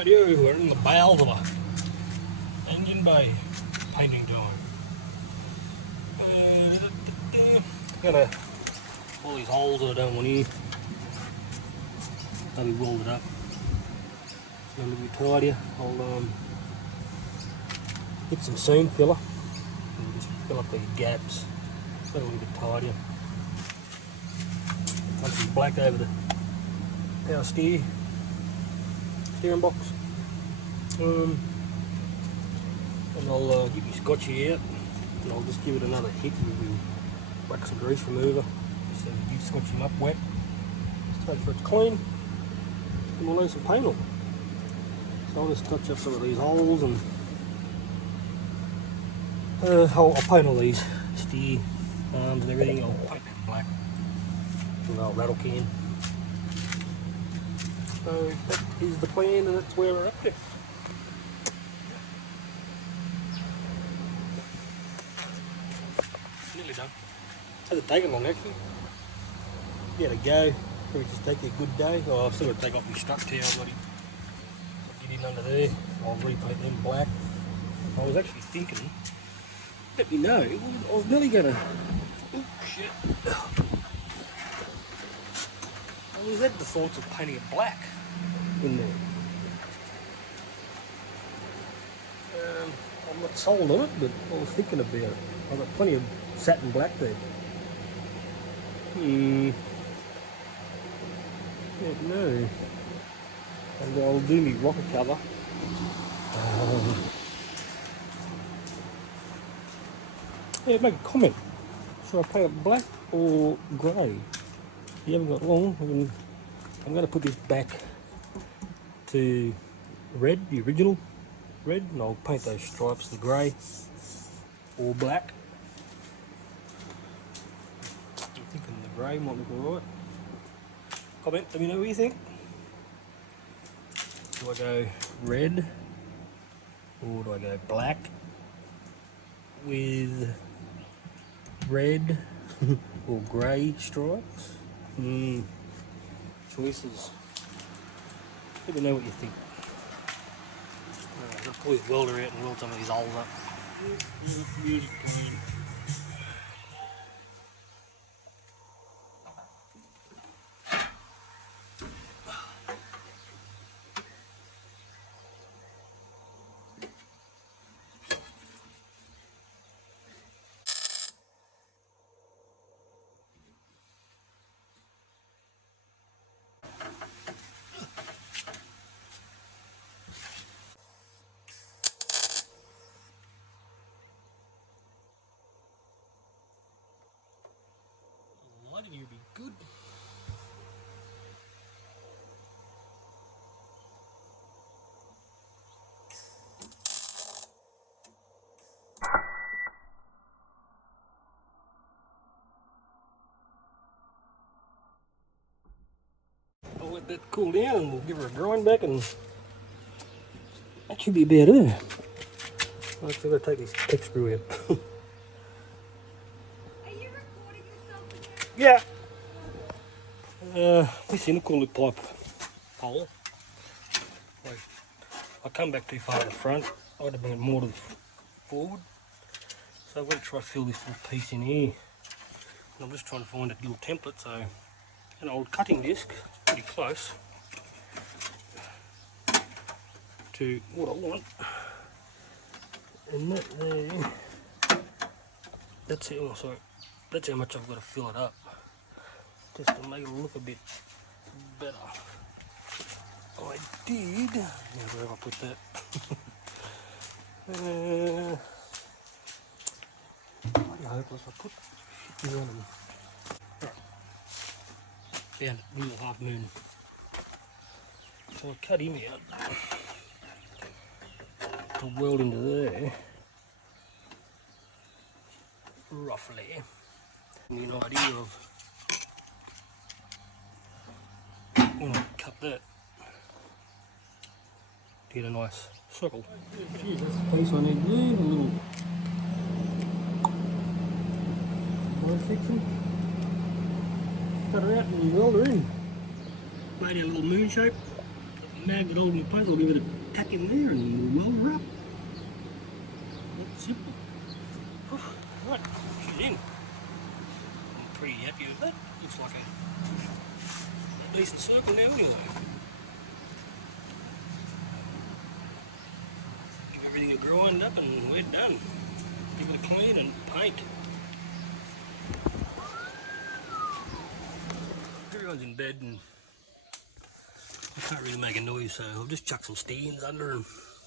Radio, we're in the bowels of a engine bay, painting time. Got all these holes that I don't want here. They'll be welded up. So a little bit tidier. I'll get some seam filler and just fill up these gaps. A little bit tidier. Make some black over the power steering box. And I'll get my scotchy out and I'll just give it another hit with the wax and grease remover. Just so you scotch them up wet. Just make sure it's clean and we'll lay some paint on. So I'll just touch up some of these holes and I'll paint all these steer arms and everything. I'll paint them black with an old rattle can. So that is the plan and that's where we're up to. Nearly done. Hasn't taken long actually. Yeah, to go. Probably just take a good day. Oh, I've still got to take off my strut towel, buddy. Get in under there. I'll repaint them black. I was actually thinking, let me know, I was nearly going to, oh shit. I was had the thoughts of painting it black in there. I'm not sold on it, but I was thinking about it. I've got plenty of satin black there. Yeah, no. And I'll do me rocker cover. Yeah, make a comment. Should I paint it black or grey? You haven't got long. I'm going to put this back to red, the original red, and I'll paint those stripes the grey or black. I'm thinking the grey might look alright. Comment, let me know what you think. Do I go red or do I go black with red or grey stripes? Choices. Let me know what you think. I'm going to pull this welder out and weld some of these holes up. Music playing. Lighting you be good. I'll let that cool down and we'll give her a grind back and that should be about it. I'm still going to take this tech screw out. Yeah. This intercooler pipe hole. I come back too far to the front. I would have been more to the forward. So I'm going to try to fill this little piece in here. And I'm just trying to find a little template. So an old cutting disc, pretty close to what I want. And that there, that's it. Oh, sorry. That's how much I've got to fill it up, just to make it look a bit better. I did, where have I put that? I hopeless, I put shit on them. Right. Found a little half moon. So I cut him out to weld into there, roughly. Give me an idea of when I cut that to get a nice circle. Geez, that's the piece I need there, a little section. Cut her out and weld her in. Made a little moon shape. mag it all in place, I'll give it a tack in there and we'll weld her up. That's simple. Right, she's in. I'm pretty happy with that. Looks like a decent circle now anyway. Give everything a grind up and we're done. Give it a clean and paint. Everyone's in bed and I can't really make a noise, so I'll just chuck some stands under and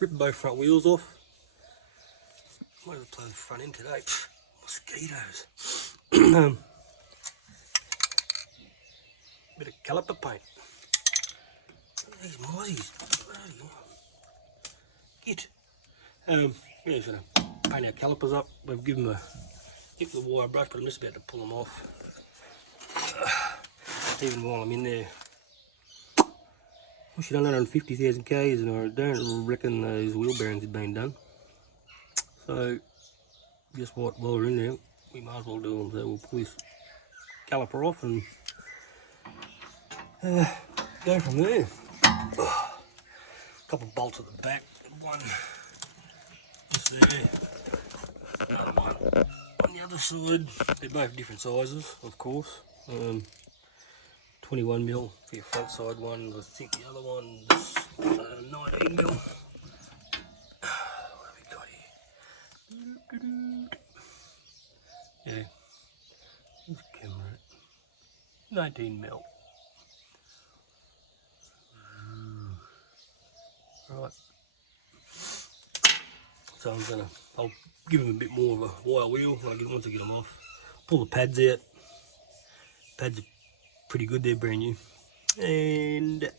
rip both front wheels off. Might have plowed the front end today. Pfft, mosquitoes. Bit of caliper paint. These mozzies. Get. Yeah, just gonna paint our calipers up. We've given them a hit with a wire brush, but I'm just about to pull them off. Even while I'm in there. I should have done 150,000 Ks and I don't reckon those wheel bearings had been done. So, just while we're in there, we might as well do them. So we'll pull this caliper off and go from there. A couple of bolts at the back, one just there, another one on the other side. They're both different sizes, of course. 21mm for your front side one. I think the other one's 19mm. What have we got here? Yeah, this camera, 19mm. Right. So I'll give them a bit more of a wire wheel once I get them off. Pull the pads out. Pads are pretty good, they're brand new. And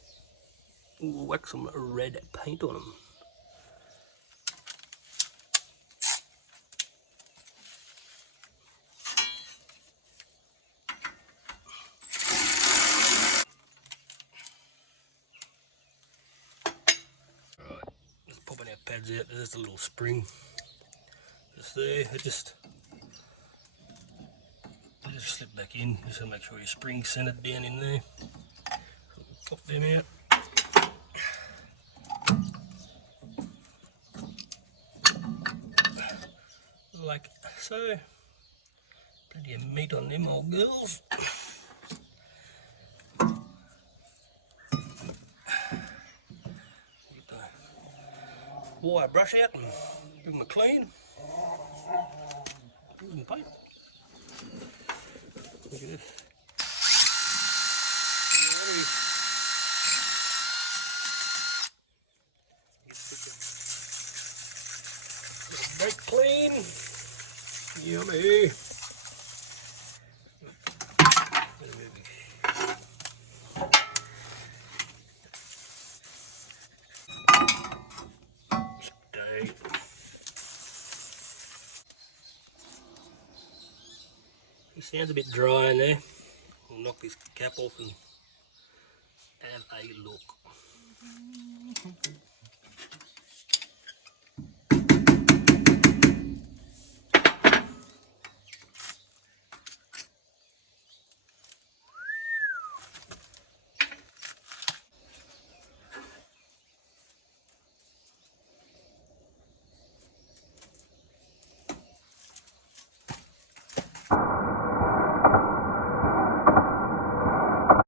we'll whack some red paint on them. Right, just popping our pads out. There's a little spring just there. It just slip back in, just to make sure your spring's centered down in there. So we'll pop them out. Like so. Plenty of meat on them old girls. Get the wire brush out and give them a clean. Give them paint. Look at this. Brake clean. Yummy. It sounds a bit dry in there. We'll knock this cap off and have a look.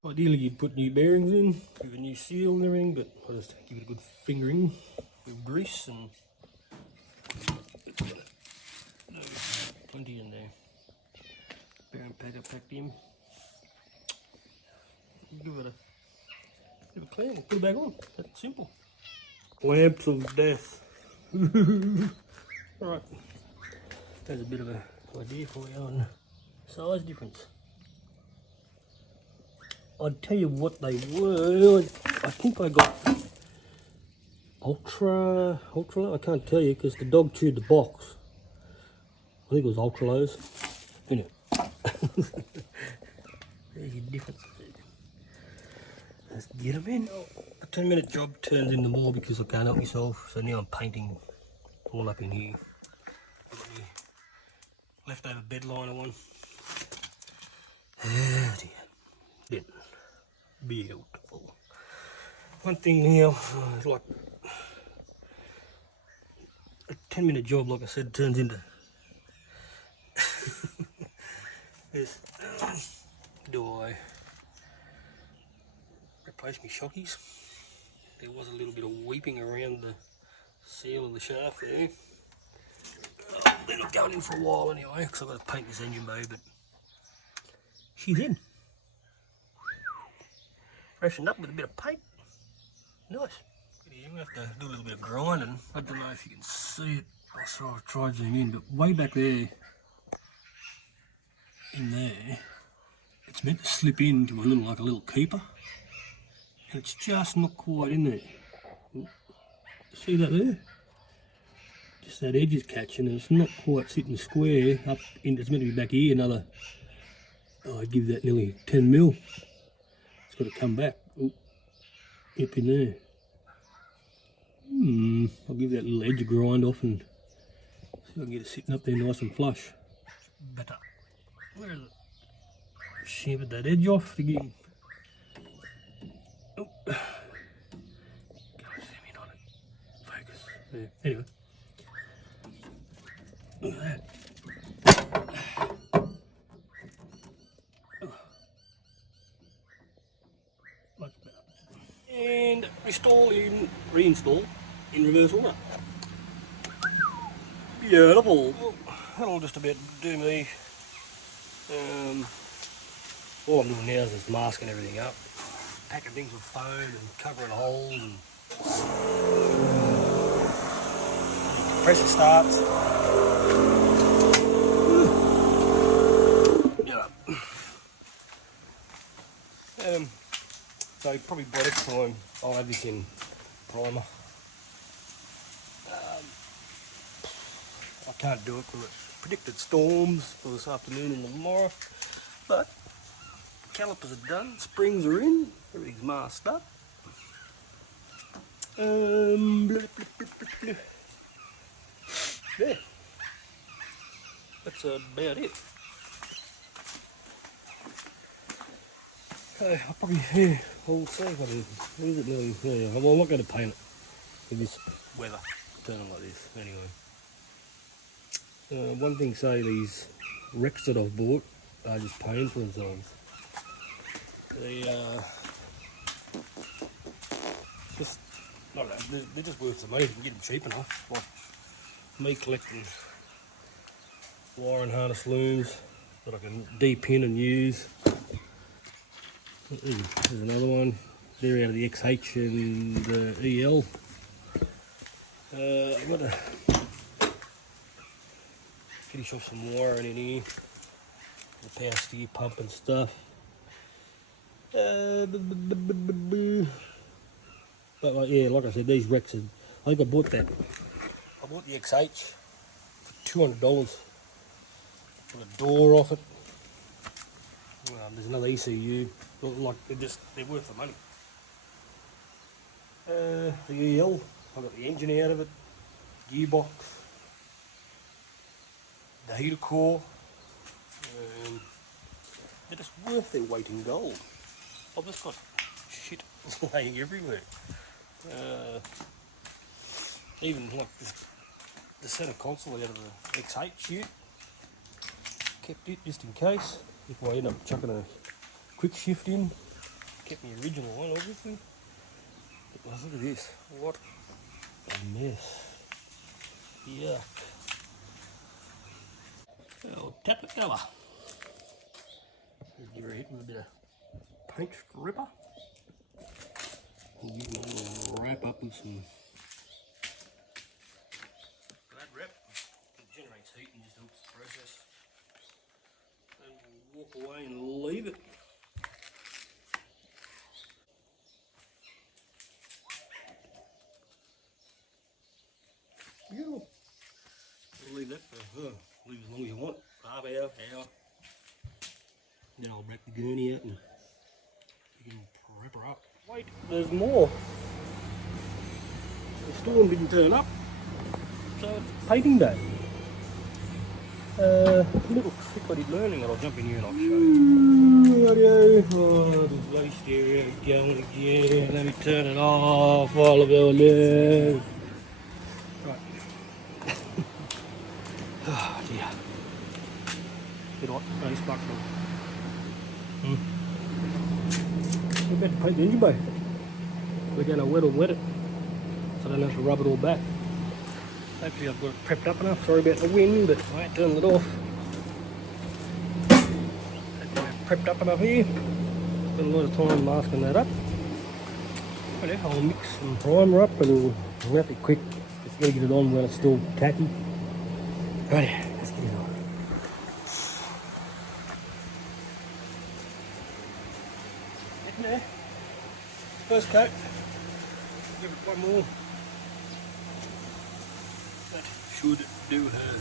Ideally you'd put new bearings in, give a new seal and everything, but I'll just give it a good fingering with grease and plenty in there. Bearing packer packed in. Give it a clean, we'll put it back on. That's simple. Lamps of death. Alright, there's a bit of an idea for you on size difference. I'd tell you what they were. I think I got ultra, I can't tell you because the dog chewed the box. I think it was ultra lows. Anyway. There's your difference. Let's get them in. A 10-minute job turns into more because I can't help myself. So now I'm painting all up in here. I've got my leftover bed liner one. Oh dear. Beautiful. one thing now, like a 10-minute job, like I said, turns into this. Do I replace my shockies? There was a little bit of weeping around the seal of the shaft there. They're not going in for a while anyway, because I've got to paint this engine bay, but she's in. Freshened up with a bit of paint. Nice. I'm going to have to do a little bit of grinding. I don't know if you can see it. I'll try to zoom in, but way back there, in there, it's meant to slip into a little keeper, and it's just not quite in there. See that there? Just that edge is catching, and it's not quite sitting square up in. It's meant to be back here another. Oh, I'd give that nearly 10 mil. It's got to come back. Ooh, up in there. I'll give that little edge a grind off and see if I can get it sitting up there nice and flush. Better. Where is it? Shivered that edge off to get him. Oh. Go zoom in on it. Focus. There. Anyway. Look at that. Much better. And reinstall in reverse order. Beautiful. Well, that'll just about do me. All I'm doing now is just masking everything up, packing things with foam and covering holes, and compressor starts. So probably by next time I'll have this in primer. I can't do it because it's predicted storms for this afternoon and tomorrow, but calipers are done, springs are in, everything's masked up. Yeah, that's about it. Okay, I'll probably, we'll see what is it nearly, yeah, well, I'm not going to paint it with this weather turning like this anyway. One thing, say these wrecks that I've bought are just paying for themselves. They just, I don't know, they're just worth the money. You can get them cheap enough. Like me collecting wire and harness looms that I can de-pin and use. There's another one. They're out of the XH and the EL. I've got to finish off some wiring in here. The power steer pump and stuff. But like, yeah, like I said, these wrecks are, I think I bought that. I bought the XH for $200 for the door off it. There's another ECU. Like they're worth the money. The EL, I got the engine out of it, gearbox, the heater core. They're just worth their weight in gold. I've just got shit laying everywhere. Even like the center console out of the XH unit. Kept it just in case. If I end up chucking a quick shift in, kept my original one obviously. But look at this, what a mess. Yuck. Oh, tap it over. Give her a hit with a bit of paint stripper. And give it a little wrap up with some glad wrap. It generates heat and just helps the process. And we'll walk away and leave it. Beautiful. We'll leave that for, leave as long as you want, half hour. Then I'll break the gurney out and you can prep her up. Wait, there's more. The storm didn't turn up, so it's painting day. Little trick I did learning that I'll jump in here and I'll show you. Audio. Oh, the bloody stereo going again. Let me turn it off while I'm going there. Right. Oh dear. Bit hot, bloody spark plug. We're about to paint the engine bay. We're going to wet it so I don't have to rub it all back. Hopefully I've got it prepped up enough. Sorry about the wind, but I ain't turning it off. Prepped up enough here. Spent a lot of time masking that up. Right, I'll mix some primer up and I'll wrap it quick. Just gotta get it on when it's still tacky. Right, let's get it on. Getting there. First coat. Give it one more. That should do her.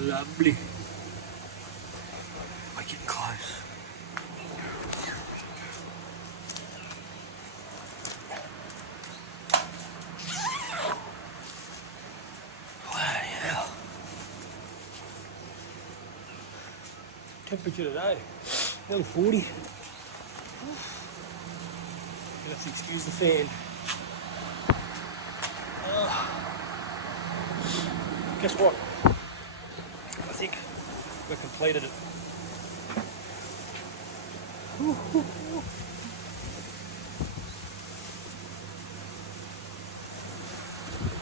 Lovely. We're getting close. Wow. Temperature today, nearly 40. You'll have to excuse the fan. Guess what? I think we've completed it.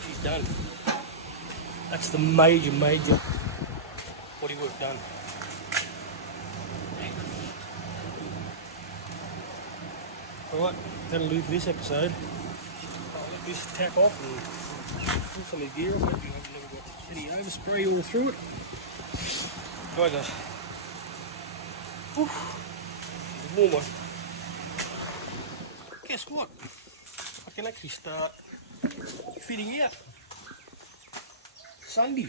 She's done. That's the major body work done. Alright, that'll do for this episode. I'll let this tack off and pull some of the gear off. Maybe I've never got any overspray all through it. Right, warmer. Guess what? I can actually start fitting out. Sunday,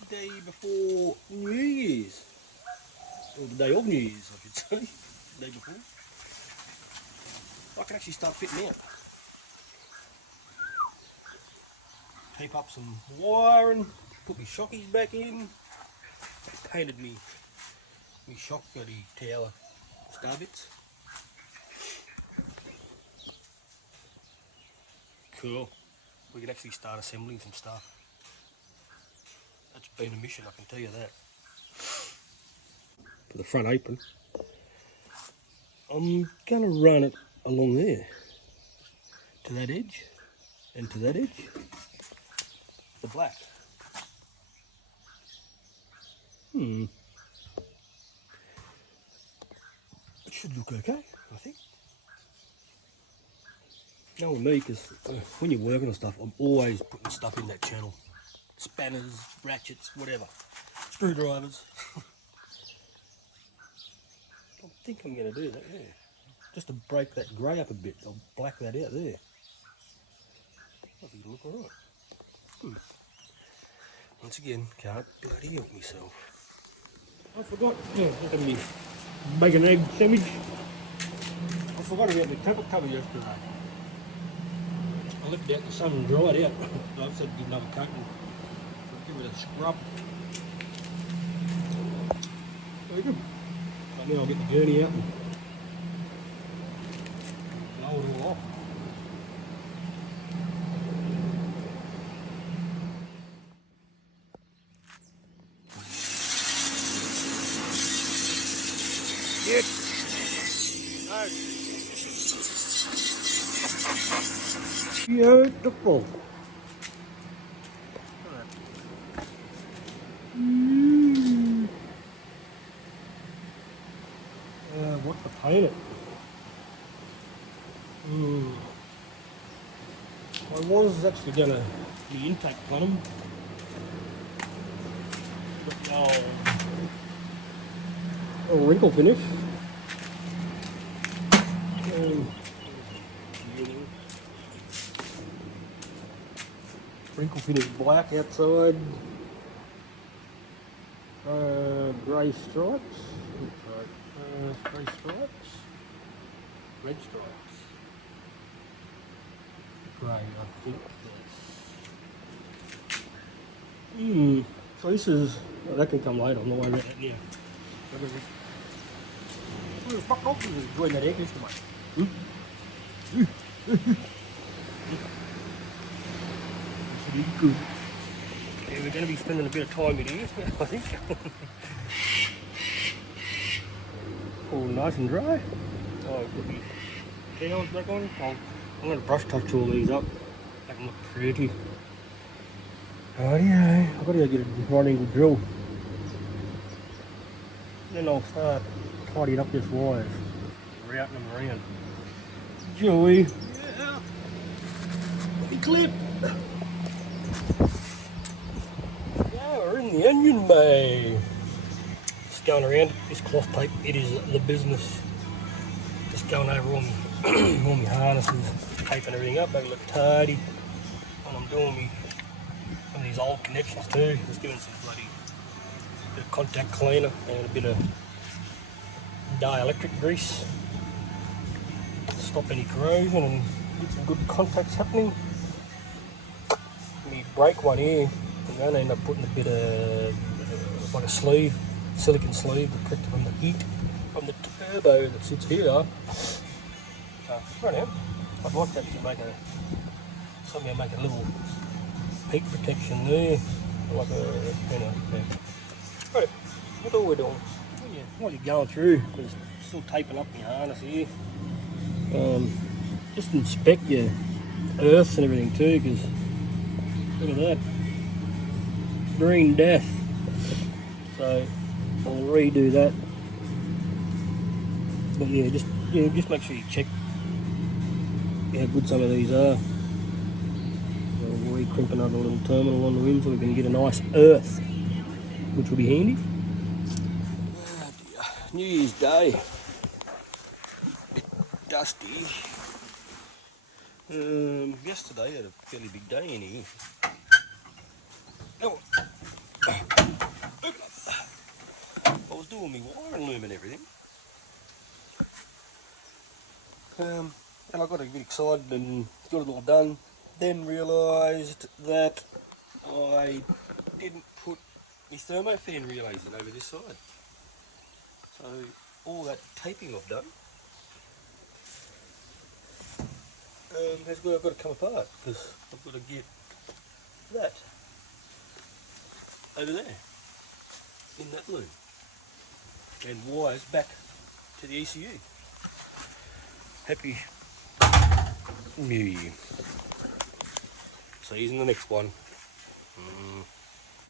the day before New Year's. Or the day of New Year's, I should say. The day before. I can actually start fitting out. Tape up some wiring, put my shockies back in. Painted me shock bloody tower star bits. Cool. We can actually start assembling some stuff. That's been a mission, I can tell you that. For the front apron, I'm gonna run it along there to that edge and to that edge. The black. It should look okay, I think. No, with me, because when you're working on stuff, I'm always putting stuff in that channel. Spanners, ratchets, whatever. Screwdrivers. I think I'm going to do that, yeah. Just to break that grey up a bit, I'll black that out there. I think it'll look alright. Once again, can't bloody help myself. I forgot, look at me bacon egg sandwich. I forgot about my table cover yesterday. I left it out in the sun and dried out. So I've said give another coat and give it a scrub. Very good. So now I'll get the gurney out and blow it all off. Yes. Beautiful. What to paint it? I was actually going to the intake column, but the old wrinkle finish. Wrinkle finish black outside, grey stripes, grey stripes, red stripes, grey I think that's, So this is, well, that can come later, I'm not worried about that now. Fuck off and join that air conditioner, mate. This will be good. Yeah, we're going to be spending a bit of time in here, I think. All nice and dry. Oh, put the towels back on. I'm going to brush touch all these up, make them look pretty. Rightio, I've got to go get a right angle drill. Then I'll start tidying up this wires, routing them around. Joey, yeah. Let me clip. Yeah, we're in the engine bay. Just going around this cloth tape, it is the business. Just going over all my, all my harnesses, taping everything up, making it look tidy. And I'm doing some of these old connections too, just giving some bloody bit of contact cleaner and a bit of dielectric grease. Stop any corrosion and get some good contacts happening. Me break one here, I'm going to end up putting a bit of like a sleeve, silicon sleeve to protect it from the heat from the turbo that sits here. Right now, I'd like that to make somehow make a little heat protection there, like a, you know. Yeah. Right, that's all we're doing. While you're going through, because still taping up my harness here. Just inspect your earths and everything too, because look at that, green death. So I'll redo that. But yeah, just make sure you check how good some of these are. We'll re-crimp another little terminal on the rim so we can get a nice earth, which will be handy. New Year's Day. Bit dusty. Yesterday I had a fairly big day in here. Oh. I was doing my wiring loom and everything. And I got a bit excited and got it all done. Then realised that I didn't put my thermofan relays in over this side. So all that taping I've done has got to come apart, because I've got to get that over there in that loom and wires back to the ECU. Happy New Year. See you in the next one.